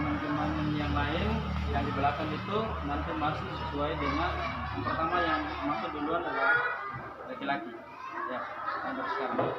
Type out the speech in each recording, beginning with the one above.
teman-teman yang lain yang di belakang itu nanti masuk sesuai dengan yang pertama yang masuk duluan adalah laki-laki. Ya, sampai sekarang.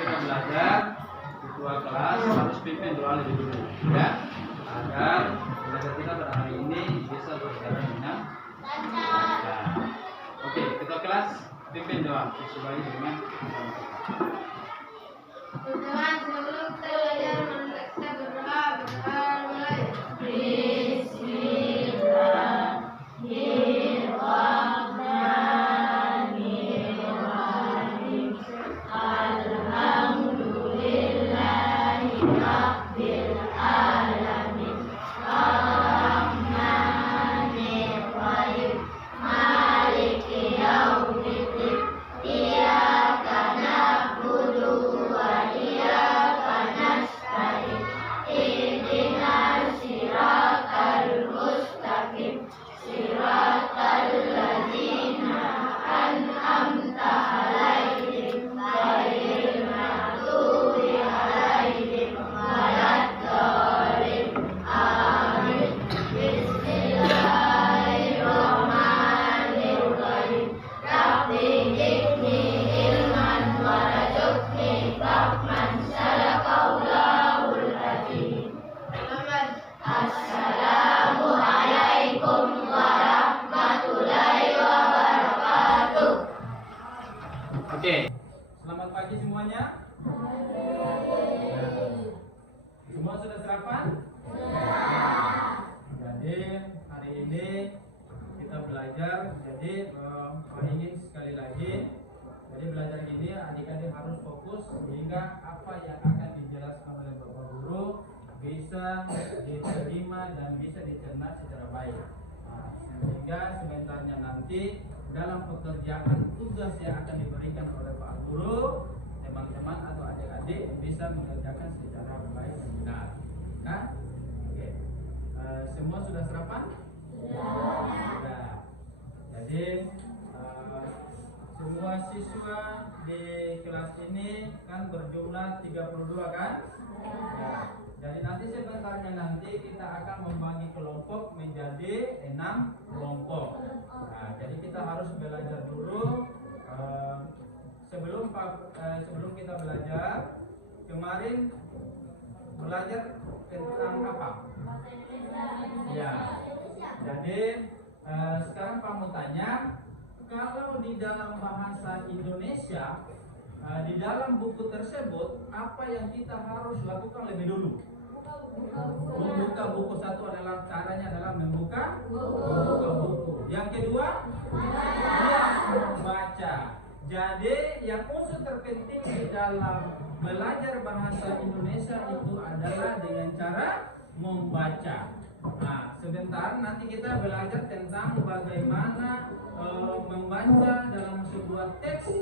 Kita belajar ketua kelas harus pimpin doa lebih dulu, ya, agar belajar kita pada hari ini bisa berjalan dengan lancar. Oke, ketua kelas pimpin doa sesuai dengan Teman-teman, sebelum kita belajar kita berdoa mulai. Bismillahirrahmanirrahim. Alhamdulillahirabbil alamin. Arrahmanirrahim. Maliki yaumiddin. Iyyaka na'budu wa iyyaka nasta'in. Ihdinas siratal mustaqim. Siratal ladzina an'amta 'alaihim ghairil maghdubi 'alaihim waladdallin. Amin. Bismillahirrahmanirrahim. Rabbi zidni ilman warzuqni fahman. Sadaqallahul azim. Assalamualaikum warahmatullahi wabarakatuh. Oke, selamat pagi semuanya. Semua sudah sarapan? Jadi hari ini kita belajar. Jadi ingin sekali lagi. Jadi belajar ini adik-adik harus fokus sehingga apa yang akan dijelaskan oleh Bapak Guru bisa diterima dan bisa dicerna secara baik. Sehingga sebenarnya nanti dalam pekerjaan tugas yang akan diberikan oleh Pak Guru, teman-teman atau adik-adik bisa mengerjakan secara baik dan benar. Nah, oke. Semua sudah sarapan? Sudah. Jadi semua siswa di kelas ini kan berjumlah 32 kan? Ya. Jadi nanti sebenarnya nanti kita akan membagi kelompok menjadi 6 kelompok. Nah, jadi kita harus belajar dulu sebelum kita belajar. Kemarin belajar tentang apa? Ya. Jadi sekarang Pak mau tanya, kalau di dalam bahasa Indonesia di dalam buku tersebut apa yang kita harus lakukan lebih dulu? Membuka buku. Satu adalah caranya adalah membuka buku. Yang kedua, membaca. Jadi yang unsur terpenting di dalam belajar bahasa Indonesia itu adalah dengan cara membaca. Nah, sebentar nanti kita belajar tentang bagaimana membaca dalam sebuah teks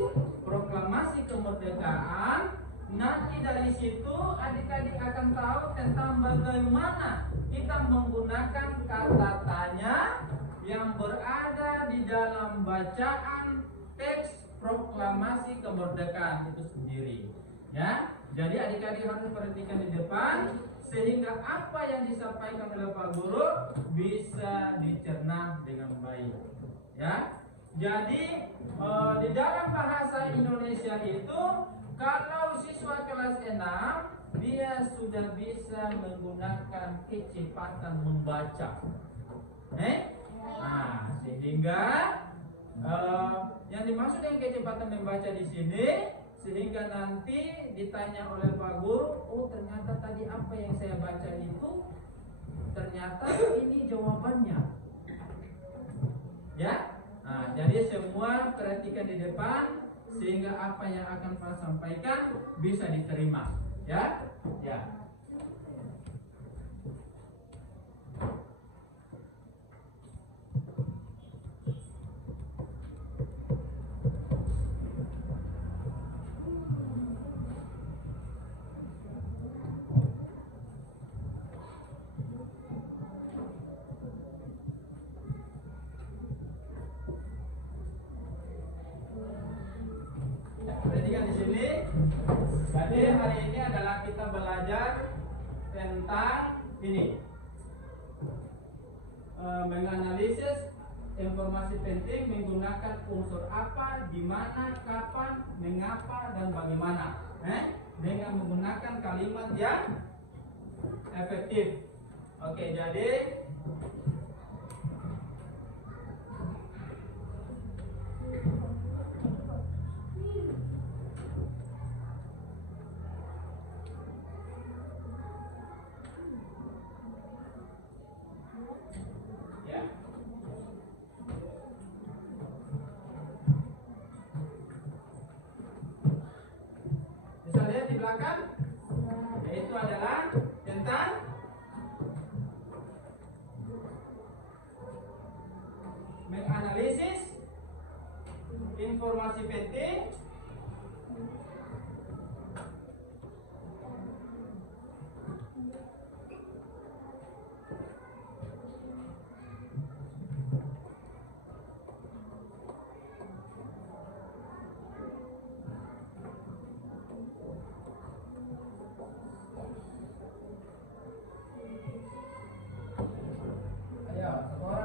proklamasi kemerdekaan. Nanti dari situ adik-adik akan tahu tentang bagaimana kita menggunakan kata tanya yang berada di dalam bacaan teks proklamasi kemerdekaan itu sendiri. Ya, jadi adik-adik harus perhatikan di depan sehingga apa yang disampaikan oleh Pak Guru bisa dicerna dengan baik. Ya, jadi di dalam bahasa Indonesia itu kalau siswa kelas 6 dia sudah bisa menggunakan kecepatan membaca. Nah, sehingga yang dimaksud dengan kecepatan membaca di sini, sehingga nanti ditanya oleh Pak Guru, oh ternyata tadi apa yang saya baca itu Ternyata ini jawabannya. Ya. Nah, jadi semua perhatikan di depan sehingga apa yang akan Pak sampaikan bisa diterima. Ya. Ya. Perhatikan di sini. Jadi hari ini adalah kita belajar tentang ini, menganalisis informasi penting menggunakan unsur apa, di mana, kapan, mengapa, dan bagaimana. Dengan menggunakan kalimat yang efektif. Oke, jadi ya. Bisa lihat di belakang, yaitu adalah tentang menganalisis informasi penting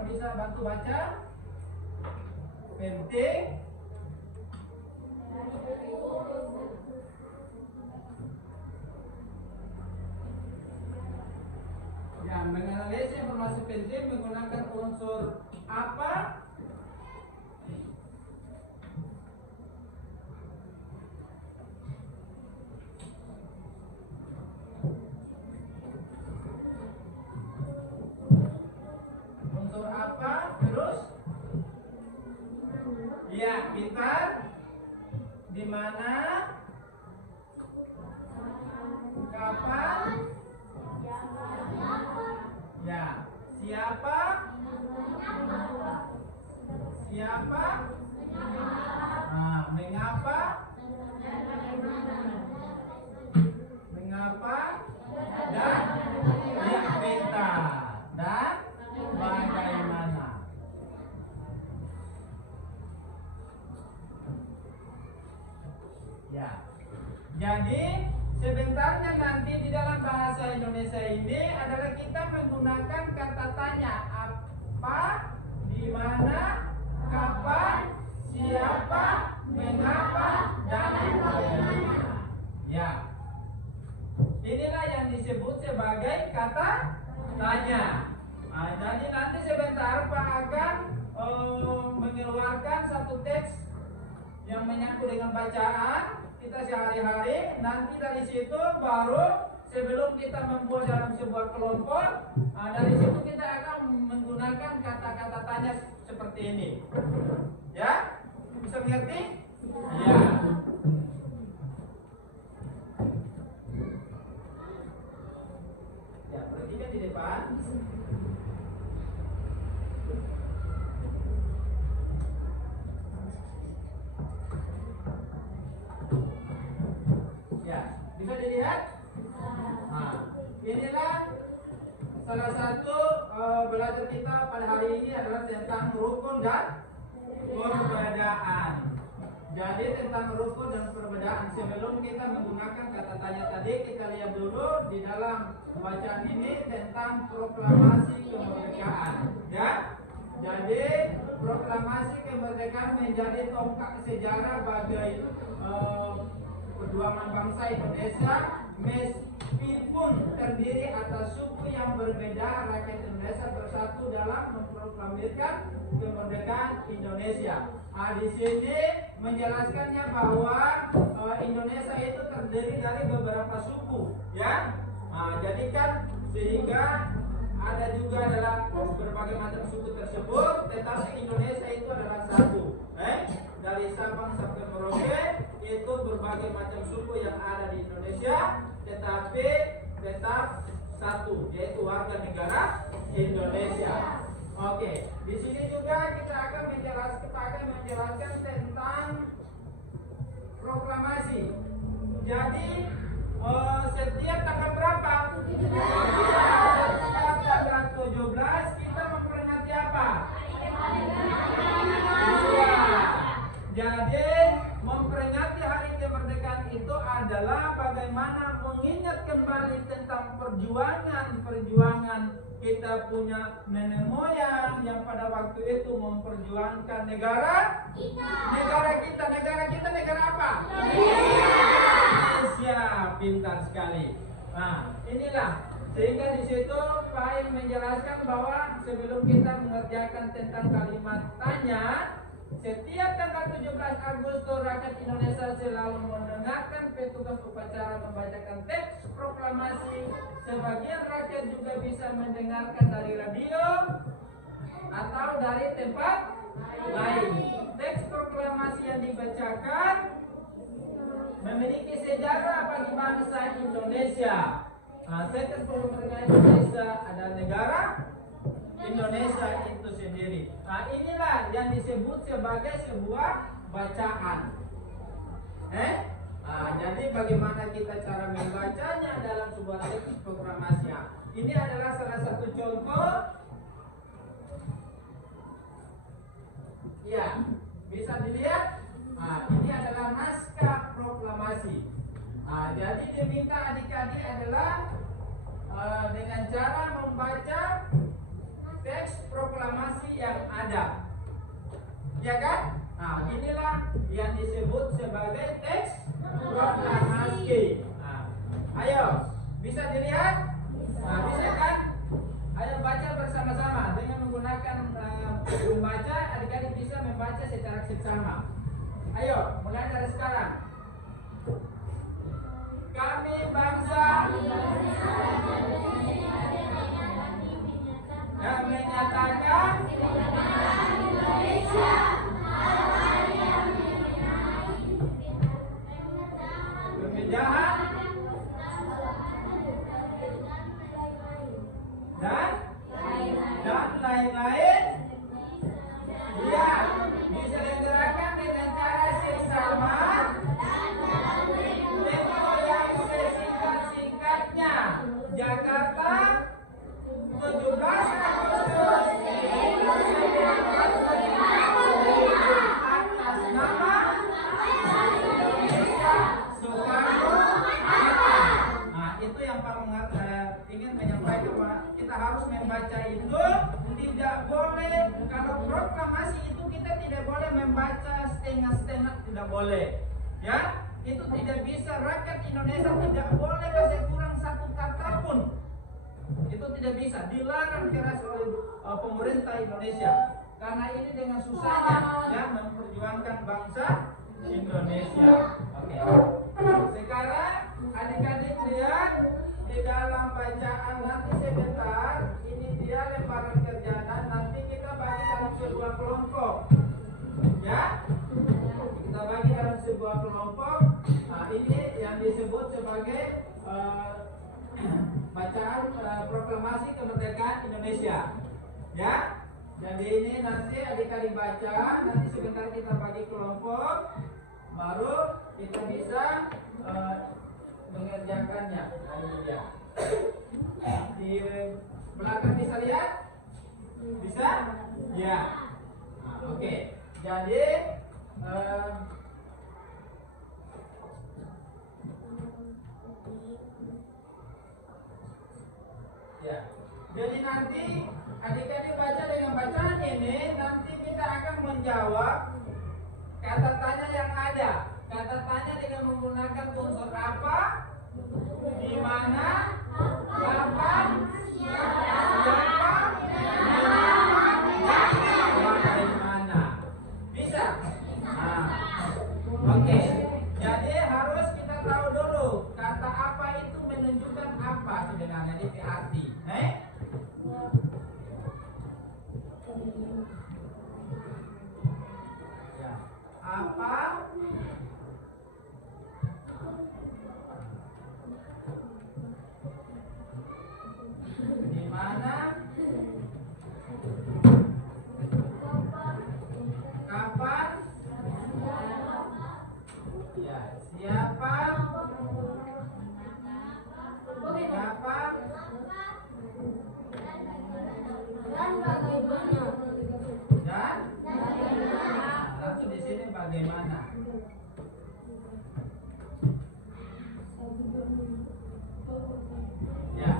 bisa bantu baca penting yang menganalisis informasi penting menggunakan unsur apa, terus ya, pintar, di mana, kapan, ya, siapa, mengapa, dan ya, pintar, dan bagaimana. Ya. Jadi sebenarnya nanti di dalam bahasa Indonesia ini adalah kita menggunakan kata tanya apa, di mana, kapan, siapa, mengapa, dan bagaimana. Ya. Inilah yang disebut sebagai kata tanya. Nah, jadi nanti sebentar Pak akan mengeluarkan satu teks yang menyangkut dengan bacaan kita sehari-hari. Nanti dari situ baru sebelum kita membuat dalam sebuah kelompok, dari situ kita akan menggunakan kata-kata tanya seperti ini. Ya? Bisa mengerti? Ya. Ya, perhatikan di depan. Ya, bisa dilihat? Nah, inilah salah satu belajar kita pada hari ini adalah tentang rukun dan perbedaan. Jadi tentang rukun dan perbedaan, sebelum kita menggunakan kata tanya tadi, kita lihat dulu di dalam bacaan ini tentang proklamasi kemerdekaan. Ya, jadi proklamasi kemerdekaan menjadi tonggak sejarah bagi perjuangan bangsa Indonesia. Meskipun terdiri atas suku yang berbeda, rakyat Indonesia bersatu dalam memproklamirkan kemerdekaan Indonesia. Di sini menjelaskannya bahwa Indonesia itu terdiri dari beberapa suku, ya. Jadi kan sehingga ada juga adalah berbagai macam suku tersebut, tetapi Indonesia itu adalah satu. Dari Sabang sampai Merauke itu berbagai macam suku yang ada di Indonesia, tetapi tetap satu, yaitu warga negara Indonesia. Oke, di sini juga kita akan menjelaskan tentang proklamasi. Jadi setiap tanggal berapa? Setiap tanggal 17 kita memperingati apa? Iya. Jadi memperingati hari kemerdekaan itu adalah bagaimana mengingat kembali tentang perjuangan kita punya nenek moyang yang pada waktu itu memperjuangkan negara kita. Negara apa? Indonesia. Pintar sekali. Nah, inilah sehingga di situ Pak Ain menjelaskan bahwa sebelum kita mengerjakan tentang kalimat tanya, setiap tanggal 17 Agustus rakyat Indonesia selalu mendengarkan petugas upacara membacakan teks proklamasi. Sebagian rakyat juga bisa mendengarkan dari radio atau dari tempat lain. Teks proklamasi yang dibacakan memiliki sejarah bagi bangsa Indonesia. Teks proklamasi Indonesia adalah negara Indonesia itu sendiri. Nah, inilah yang disebut sebagai sebuah bacaan. Jadi bagaimana kita cara membacanya dalam sebuah teks proklamasi. Ini adalah salah satu contoh. Ya, bisa dilihat. Ini adalah naskah proklamasi. Jadi diminta adik-adik adalah dengan cara membaca teks proklamasi yang ada, ya kan? Nah, inilah yang disebut sebagai teks proklamasi. Ayo, bisa dilihat? Bisa kan? Ayo baca bersama-sama dengan menggunakan membaca. Adik-adik bisa membaca secara seksama. Ayo, mulai dari sekarang. Kami bangsa yang menyatakan Indonesia kebijakan dan lain-lain diselenggarakan dengan cara seksama tempo yang sesingkat-singkatnya. Jakarta 17 Agustus 1945 atas nama Indonesia Soekarno-Hatta. Nah, itu yang Pak Mengat ingin menyampaikan bahwa kita harus membaca itu tidak boleh. Kalau proklamasi itu kita tidak boleh membaca setengah-setengah, tidak boleh. Ya, itu tidak bisa. Rakyat Indonesia tidak boleh kasih kurang satu kata pun. Itu tidak bisa, dilarang keras oleh pemerintah Indonesia. Karena ini dengan susahnya ya memperjuangkan bangsa Indonesia. Oke. Sekarang adik-adik lihat di dalam bacaan nanti sebentar. Ini dia lembaran kerjaan. Nanti kita bagi dalam sebuah kelompok. Ya, kita bagi dalam sebuah kelompok. Nah, ini yang disebut sebagai bacaan proklamasi kemerdekaan Indonesia. Ya, jadi ini nanti adik-adik baca. Nanti sebentar kita bagi kelompok, baru kita bisa mengerjakannya. Ini dia. Di belakang bisa lihat? Bisa? Ya. Nah, oke. Jadi ya. Jadi nanti adik-adik baca dengan bacaan ini, nanti kita akan menjawab kata tanya yang ada. Kata tanya dengan menggunakan unsur apa, di mana, kapan, siapa, mengapa, dan bagaimana. Bisa? Nah, oke. Jadi harus kita tahu dulu kata apa itu menunjukkan apa sebenarnya di arti. Siapa? Siapa? Dan bagaimana? Dan langsung di sini bagaimana? Ya.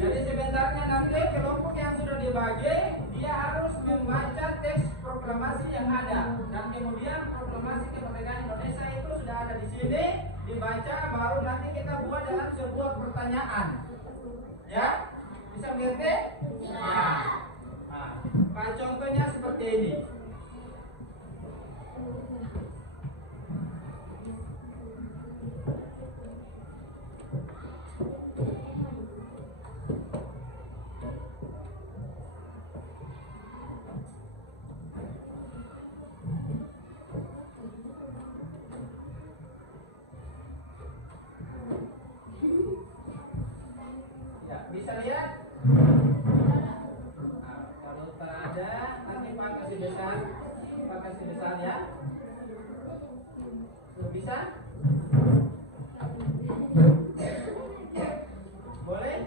Jadi sebenarnya nanti kelompok yang sudah dibagi dia harus membaca teks proklamasi yang ada dan kemudian proklamasi kemerdekaan Indonesia itu sudah ada di sini dibaca baru nanti kita buat dalam sebuah pertanyaan. Ya? Bisa mengerti? Ya. Nah, contohnya seperti ini. Ya, bisa lihat? Nah, kalau tak ada, nanti Pak kasih besar ya. Bisa? Boleh?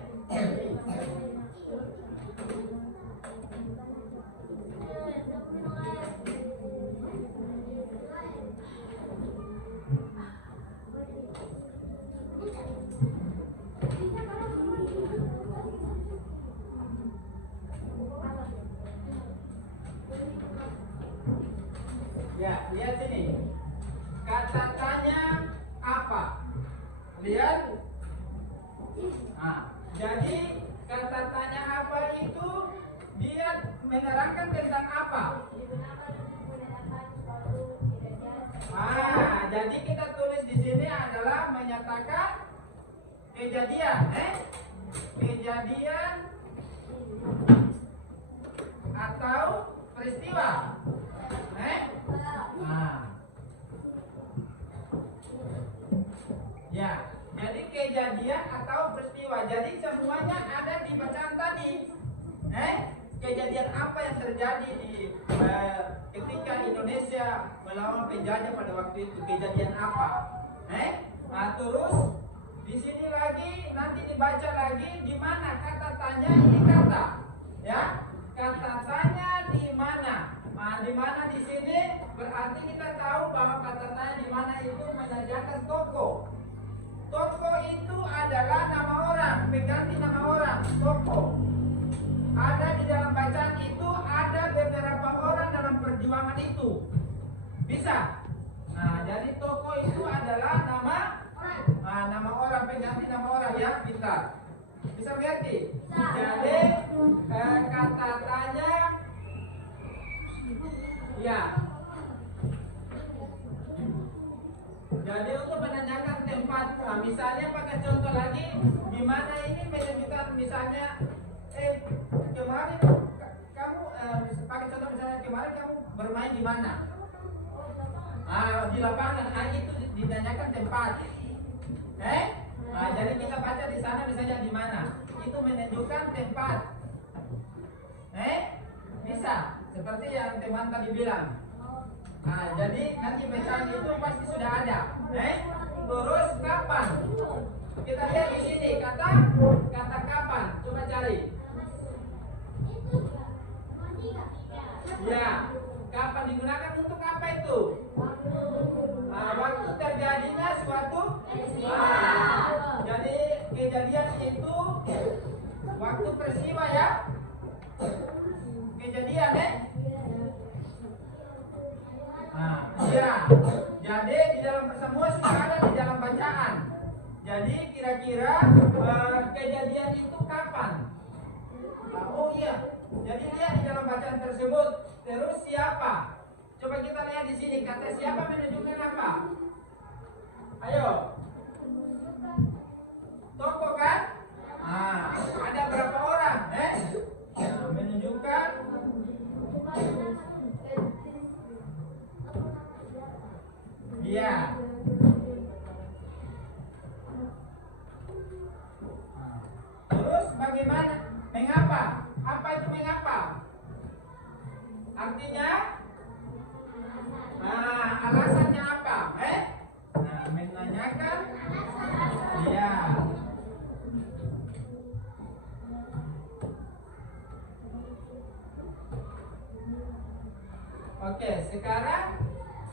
Ya, lihat sini. Kata tanya apa? Lihat. Nah, jadi kata tanya apa itu dia menerangkan tentang apa? Jadi kita tulis di sini adalah menyatakan kejadian, kejadian atau peristiwa, Ya, jadi kejadian atau peristiwa. Jadi semuanya ada di bacaan tadi. Kejadian apa yang terjadi di ketika Indonesia melawan penjajah pada waktu itu? Kejadian apa? Terus di sini lagi nanti dibaca lagi di mana kata tanya ini kata, ya? Kata tanya di mana? Di mana di sini berarti kita tahu bahwa kata tanya di mana itu menandakan tokoh. Tokoh itu adalah nama orang, pengganti nama orang, tokoh. Ada di dalam bacaan itu ada beberapa orang dalam perjuangan itu. Bisa? Nah, jadi tokoh itu adalah nama orang, pengganti nama orang ya, pintar. Bisa mengerti? Jadi kata tanya ya. Jadi untuk menanyakan tempat, misalnya pakai contoh lagi, di mana ini menunjukkan misalnya kemarin kamu pakai contoh misalnya kemarin kamu bermain di mana? Di lapangan. Itu ditanyakan tempat. Jadi kita baca di sana misalnya di mana? Itu menunjukkan tempat. Bisa seperti yang teman tadi bilang. Jadi nanti bacaan itu pasti sudah ada. Terus kapan? Kita lihat di sini kata kapan. Coba cari. Ya, kapan digunakan untuk apa itu? Waktu terjadinya suatu. Jadi kejadian itu waktu peristiwa ya. Kejadian ya. Jadi di dalam semua sudah ada di dalam bacaan. Jadi kira-kira kejadian itu kapan? Oh iya. Jadi lihat di dalam bacaan tersebut. Terus siapa? Coba kita lihat di sini. Kata siapa menunjukkan apa? Ayo. Tokoh kan? Ada berapa orang? Menunjukkan. Iya. Terus bagaimana? Mengapa? Apa itu mengapa? Artinya? Alasannya apa?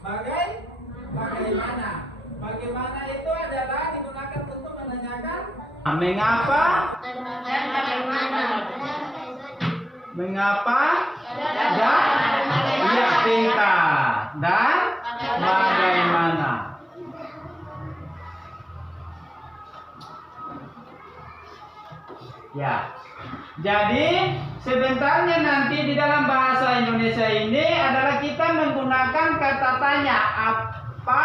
Bagaimana? Bagaimana itu adalah digunakan untuk menanyakan Mengapa? Dan bagaimana? Mengapa? Dan iya, pintar. Dan bagaimana? Ya. Jadi sebenarnya nanti di dalam bahasa Indonesia ini adalah kita menggunakan kata tanya apa,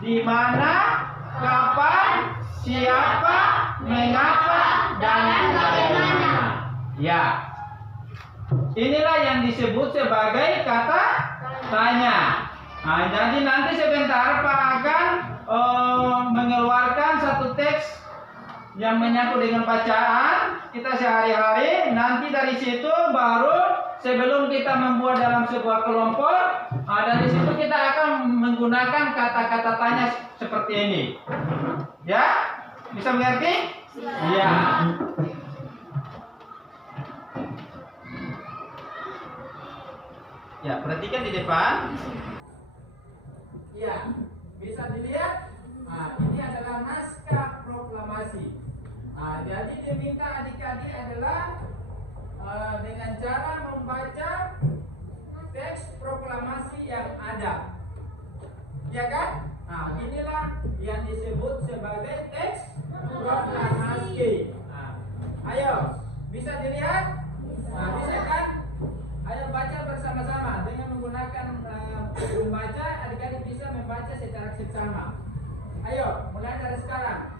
di mana, kapan, siapa, mengapa, dan bagaimana. Ya. Inilah yang disebut sebagai kata tanya. Nah, jadi nanti sebentar Pak akan mengeluarkan satu teks yang menyangkut dengan bacaan kita sehari-hari. Nanti dari situ baru sebelum kita membuat dalam sebuah kelompok, dari situ kita akan menggunakan kata-kata tanya seperti ini. Ya? Bisa mengerti? Iya. Ya, perhatikan di depan. ya, bisa dilihat. Nah, ini adalah naskah proklamasi. Nah, jadi diminta adik-adik adalah dengan cara membaca teks proklamasi yang ada. Ya kan? Nah, inilah yang disebut sebagai teks proklamasi. Nah, ayo, bisa dilihat? Nah, bisa kan? Ayo baca bersama-sama dengan menggunakan membaca, adik-adik bisa membaca secara seksama. Ayo, mulai dari sekarang.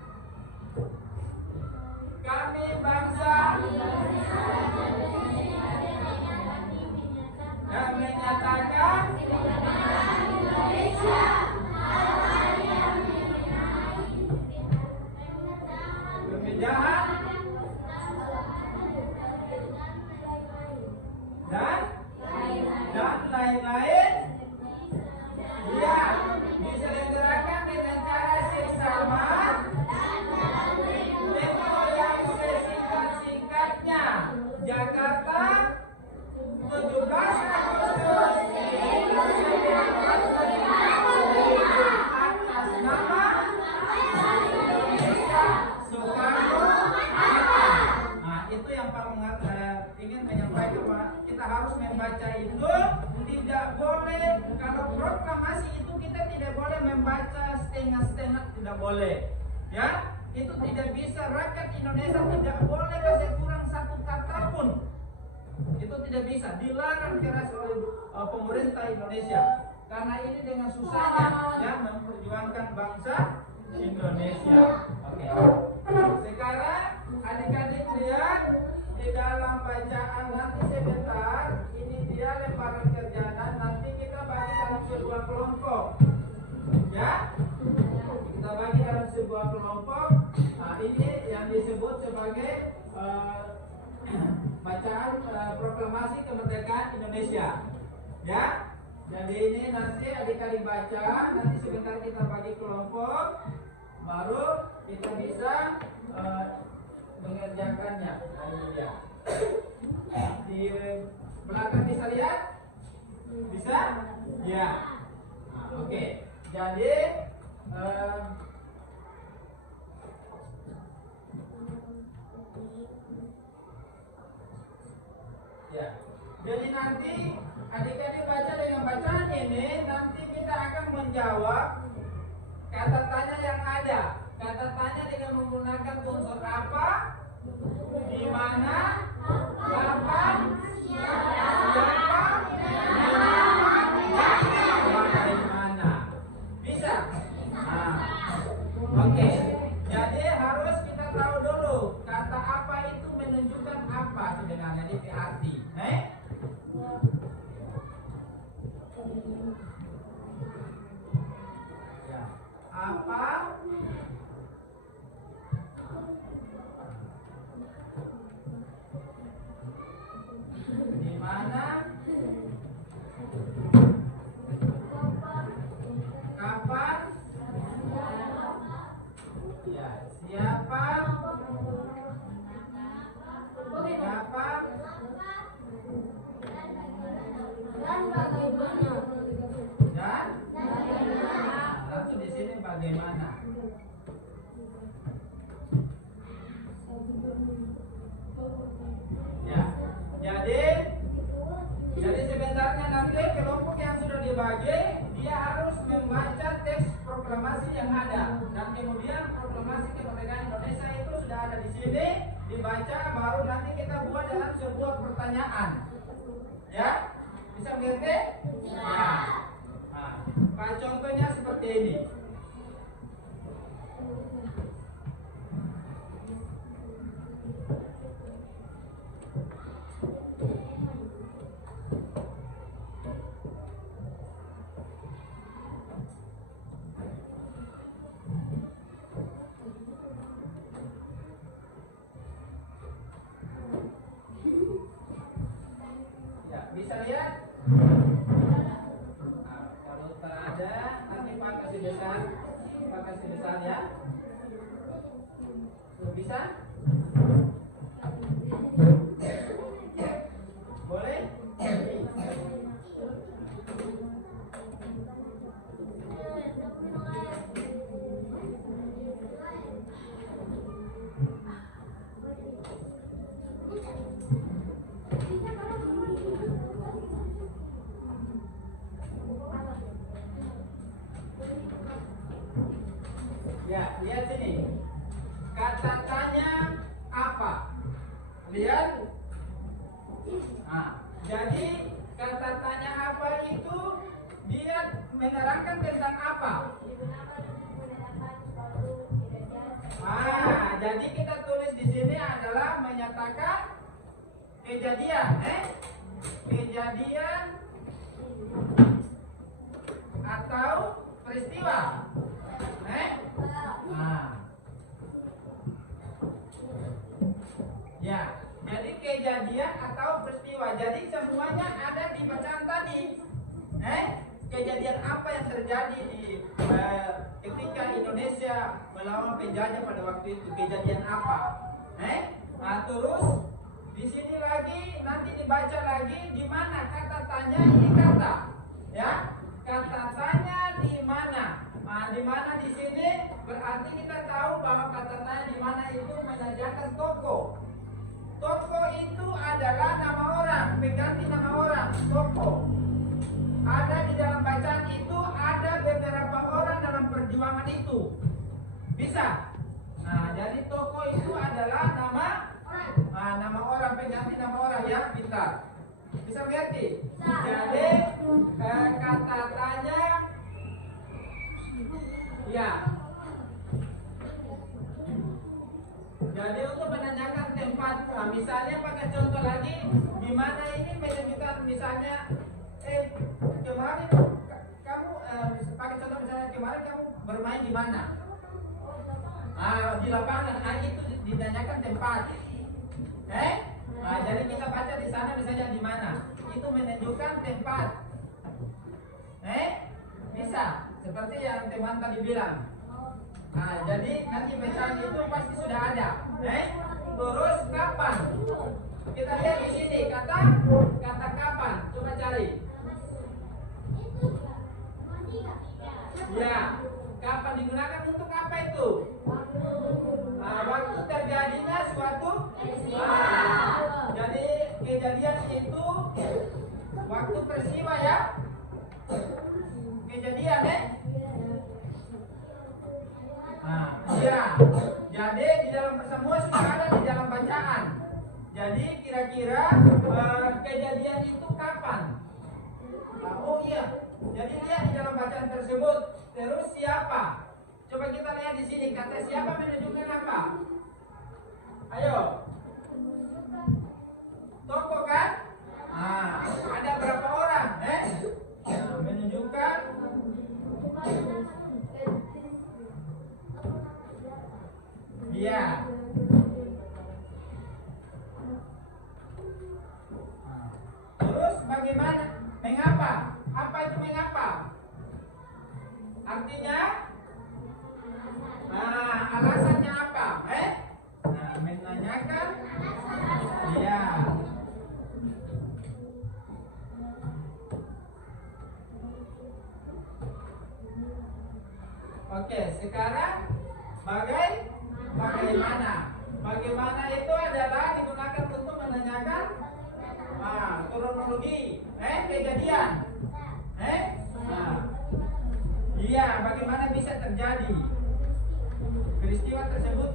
Kami bangsa yang menyatakan kebenaran dan lain-lain ya diselenggarakan dengan cara seksama tempo yang sesingkat-singkatnya. Jakarta 17 Agustus 1945 atas nama Indonesia Soekarno Hatta. Nah, itu yang Pak ingin menyampaikan bahwa kita harus membaca itu. Tidak boleh, kalau proklamasi itu kita tidak boleh membaca setengah-setengah, tidak boleh. Ya, itu tidak bisa. Rakyat Indonesia tidak boleh kasih kurang satu kata pun. Itu tidak bisa, dilarang keras oleh pemerintah Indonesia. Karena ini dengan susahnya ya memperjuangkan bangsa Indonesia. Oke. Sekarang adik-adik lihat di dalam bacaan nanti sebentar. Ini dia lembaran kerja dan nanti kita bagi dalam sebuah kelompok. Ya, kita bagi dalam sebuah kelompok. Nah, ini yang disebut sebagai bacaan proklamasi kemerdekaan Indonesia. Ya, jadi ini nanti adik-adik baca. Nanti sebentar kita bagi kelompok, baru kita bisa mengerjakannya. Nah, ini dia. Di belakang bisa lihat? Bisa? Ya. Nah, oke. Jadi ya. Jadi nanti adik-adik baca dengan bacaan ini, nanti kita akan menjawab kata tanya yang ada. Kata tanya dengan menggunakan unsur apa, di mana, kapan, siapa, mengapa, dan bagaimana. Bisa? Nah, oke. Jadi harus kita tahu dulu kata apa itu menunjukkan apa sebenarnya di arti. Ya. Apa? Di mana? Kapan? Ya, siapa? Mengapa? Dan bagaimana? Dan bagaimana? Ya, jadi sebenarnya nanti kelompok yang sudah dibagi dia harus membaca teks proklamasi yang ada dan kemudian proklamasi kemerdekaan Indonesia itu sudah ada di sini dibaca baru nanti kita buat dalam sebuah pertanyaan. Ya, bisa mengerti? Ya. Nah, contohnya seperti ini. Bisa lihat? Nah, kalau tak ada, nanti Pak kasih besar ya. Bisa? Boleh? Ya, lihat sini. Kata tanya apa? Lihat. Nah, jadi kata tanya apa itu dia menerangkan tentang apa? Jadi kita tulis di sini adalah menyatakan kejadian, kejadian atau peristiwa. Ya, jadi kejadian atau peristiwa. Jadi semuanya ada di bacaan tadi. Kejadian apa yang terjadi di ketika Indonesia melawan penjajah pada waktu itu? Kejadian apa? Nah, terus di sini lagi nanti dibaca lagi di mana kata tanya ini kata. Ya, kata tanya di mana? Nah, di mana di sini berarti kita tahu bahwa kata tanya di mana itu menandakan tokoh. Tokoh itu adalah nama orang, pengganti nama orang, tokoh. Ada di dalam bacaan itu ada beberapa orang dalam perjuangan itu. Bisa? Nah, jadi tokoh itu adalah nama orang, pengganti nama orang ya, pintar. Bisa mengerti? Jadi kata tanya ya. Jadi untuk menanyakan tempat, misalnya pakai contoh lagi, di mana ini menunjukkan misalnya kemarin kamu pakai contoh misalnya kemarin kamu bermain di mana? Di lapangan. Itu ditanyakan tempat. Jadi kita baca di sana misalnya di mana? Itu menunjukkan tempat. Bisa seperti yang teman tadi bilang. Jadi nanti bacaan itu pasti sudah ada. Terus kapan? Kita lihat di sini kata kapan. Coba cari. Ya, kapan digunakan untuk apa itu? Waktu terjadinya suatu. Jadi kejadian itu waktu peristiwa ya. Kejadian ya. Jadi di dalam semua sudah ada di dalam bacaan. Jadi kira-kira kejadian itu kapan? Oh iya. Jadi lihat di dalam bacaan tersebut. Terus siapa? Coba kita lihat di sini kata siapa menunjukkan apa? Ayo. Tokoh kan? Ada berapa orang? Menunjukkan iya. Terus bagaimana? Mengapa? Apa itu mengapa? Artinya? Alasannya apa? Menanyakan? Iya. Oke, sekarang bagaimana? Bagaimana itu adalah digunakan untuk menanyakan kronologi, kejadian. Iya, bagaimana bisa terjadi peristiwa tersebut,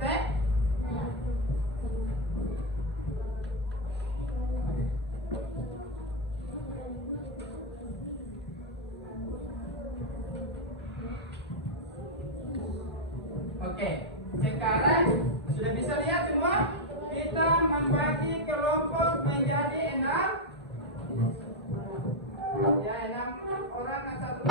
Oke, sekarang sudah bisa lihat semua? Kita membagi kelompok menjadi 6. Ya, 6 orang satu.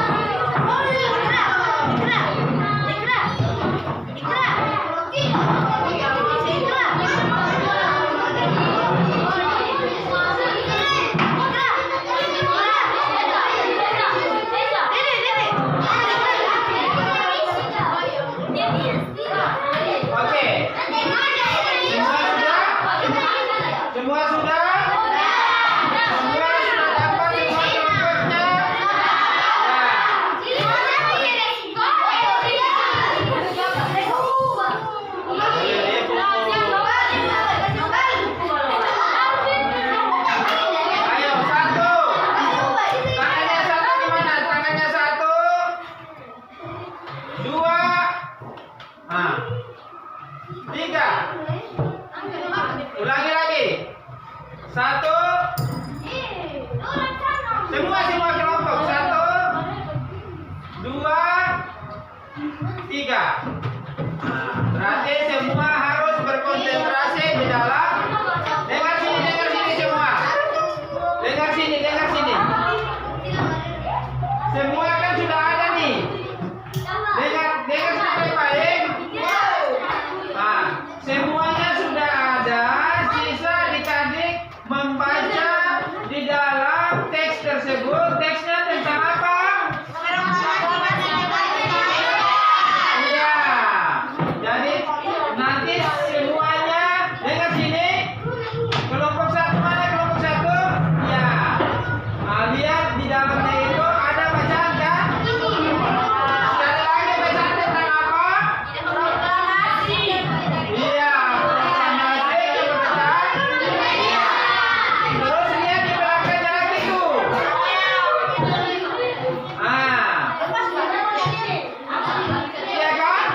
Oke. Semua sudah? Semua sudah dapat semua kelompoknya? Ayo, satu. Tangannya satu gimana? Tangannya satu. Dua. Tiga. Ulangi lagi. Satu. Semua kelompok. Satu. Dua. Tiga. Berarti semua harus berkonsentrasi di dalam. Dengar sini semua. Dengar sini. Semua kan sudah ada nih. Dengar sini baik. Semuanya sudah ada. Sisa adik-adik membaca di dalam teks tersebut. Teksnya tentang apa? Iya. Jadi nanti semuanya dengar sini. Kelompok satu mana? Kelompok satu? Ya. Lihat di dalamnya itu ada bacaan kan? Sekali lagi bacaan tentang apa? Iya. Proklamasi kemerdekaan. Iya. Terus lihat di belakangnya lagi tuh. Iya kan?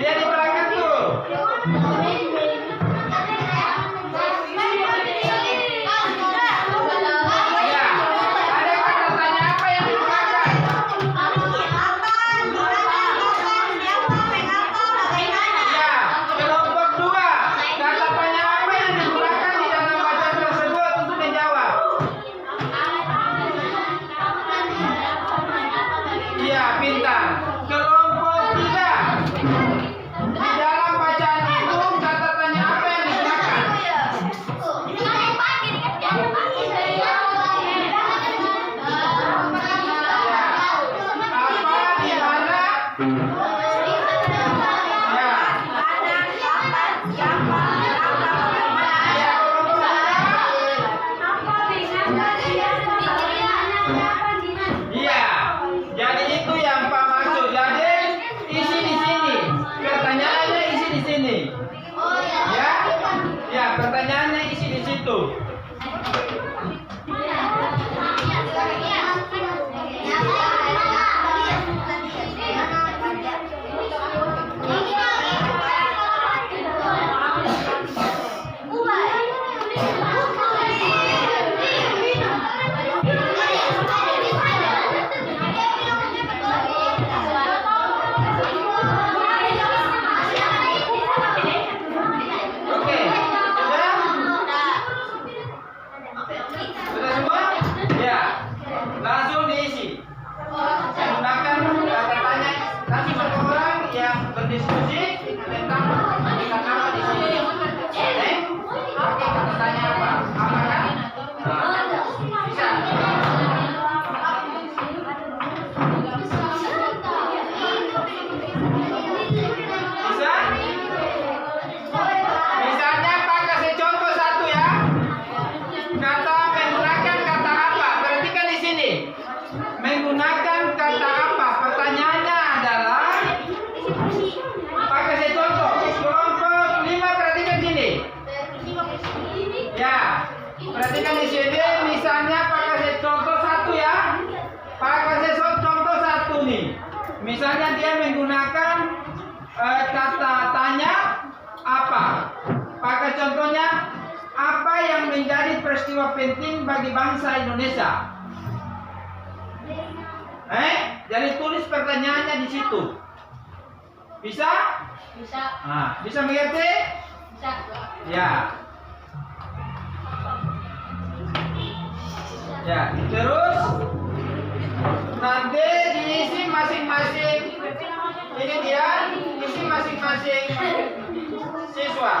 Lihat di belakang tuh. Iya. Ada kata tanya apa yang di belakang? Iya. Kelompok dua. Kata tanya apa yang digunakan di dalam bacaan tersebut untuk menjawab? Iya, pintar. Kelompok tiga. Di dalam bacaan itu kata tanya apa yang digunakan? Apa, di mana? Ya. Ya, kelompok iya. Jadi itu yang Pak maksud. Jadi isi di sini. Pertanyaannya isi di sini. Ya. Ya, pertanyaannya isi di situ. Oke. Sudah? Sudah semua? Ya. Langsung diisi. Gunakan kata tanya. Nanti satu orang yang berdiskusi tentang apa di sini. Oke, kata tanya apa? Apa kan? Bisa. Bisa? Misalnya Pak kasih contoh satu ya. Kata menggunakan kata apa? Perhatikan di sini. Menggunakan kata apa? Pertanyaannya adalah Misalnya dia menggunakan kata tanya apa. Pakai contohnya, apa yang menjadi peristiwa penting bagi bangsa Indonesia? Jadi tulis pertanyaannya di situ. Bisa? Bisa. Nah, bisa mengerti? Bisa. Ya. Ya, terus nanti diisi masing-masing. Ini dia, isi masing-masing siswa.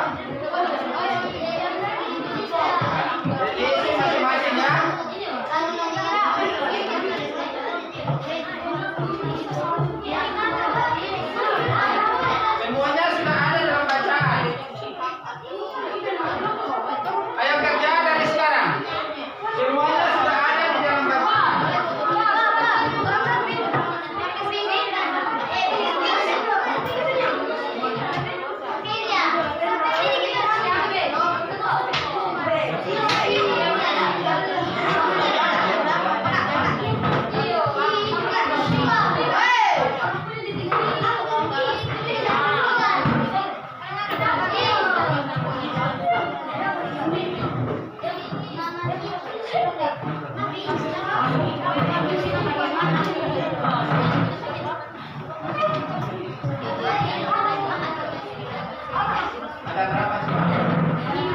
Jadi isi masing-masing ya. Semuanya sudah ada dalam bacaan. Ayo kerja dari sekarang. Semuanya sudah ada di dalam bacaan. Ada berapa sih? Nih.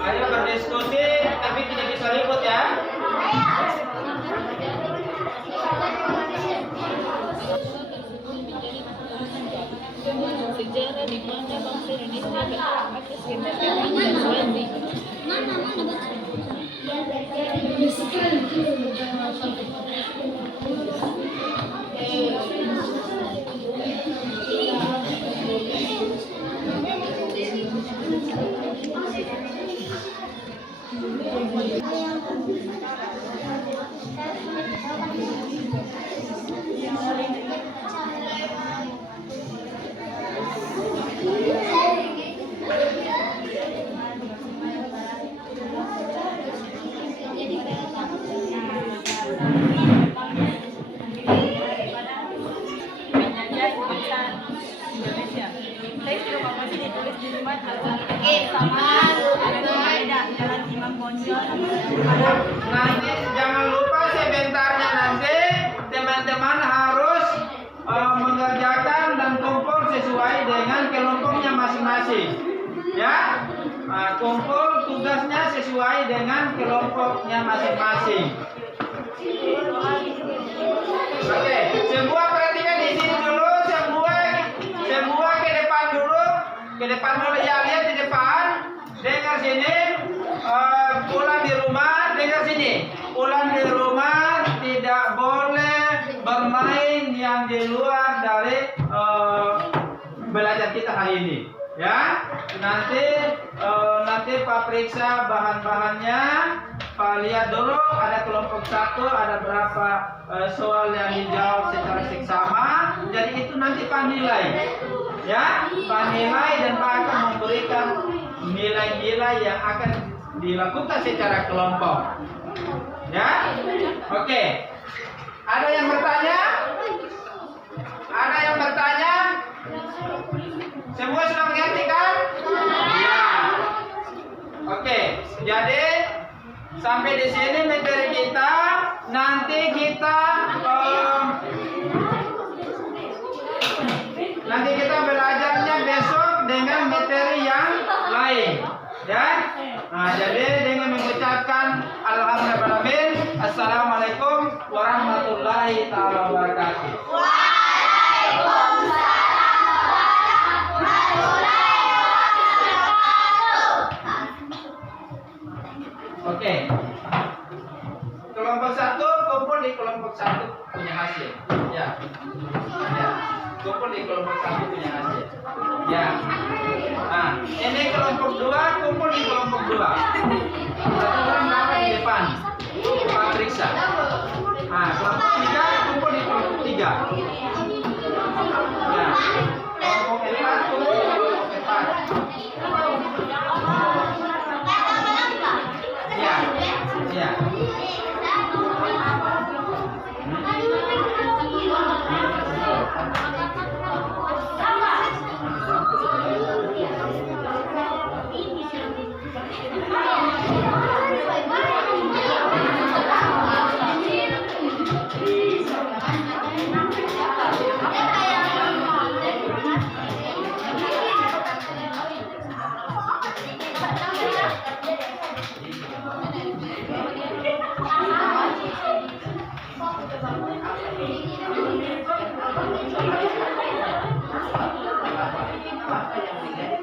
Ayo berdiskusi, tapi tidak bisa ribut ya. Sejarah di mana bangsa Indonesia berakhir sekitar dan Suwandi. Nanti jangan lupa sebentarnya nanti teman-teman harus mengerjakan dan kumpul sesuai dengan kelompoknya masing-masing. Ya, kumpul tugasnya sesuai dengan kelompoknya masing-masing. Oke, semua perhatikan di sini dulu, semua ke depan dulu, ya, lihat di depan, dengar sini, pulang di rumah, dengar sini, pulang di rumah tidak boleh bermain yang di luar dari belajar kita hari ini, ya. Nanti nanti Pak periksa bahan-bahannya. Pak lihat dulu ada kelompok 1 ada berapa soal yang dijawab secara seksama. Jadi itu nanti Pak nilai. Ya, Pak nilai dan Pak akan memberikan nilai-nilai yang akan dilakukan secara kelompok. Ya. Oke. Ada yang bertanya? Ada yang bertanya? Semua sudah mengerti kan? Ya. Oke. Jadi sampai di sini materi kita. Nanti kita belajarnya besok dengan materi yang lain. Ya. Nah, jadi dengan mengucapkan alhamdulillah. Assalamualaikum warahmatullahi wabarakatuh. Oke. Kelompok 1 kumpul di kelompok 1 punya hasil. Ya. Ya. Kumpul di kelompok 1 punya hasil. Ya. Nah, ini kelompok 2 kumpul di kelompok 2. Satu orang berapa di depan? Pak periksa. Nah, kelompok 3 kumpul di kelompok 3. Ya. Kelompok 4 kumpul di kelompok 4. Ya. Ya. Apa yang menjadi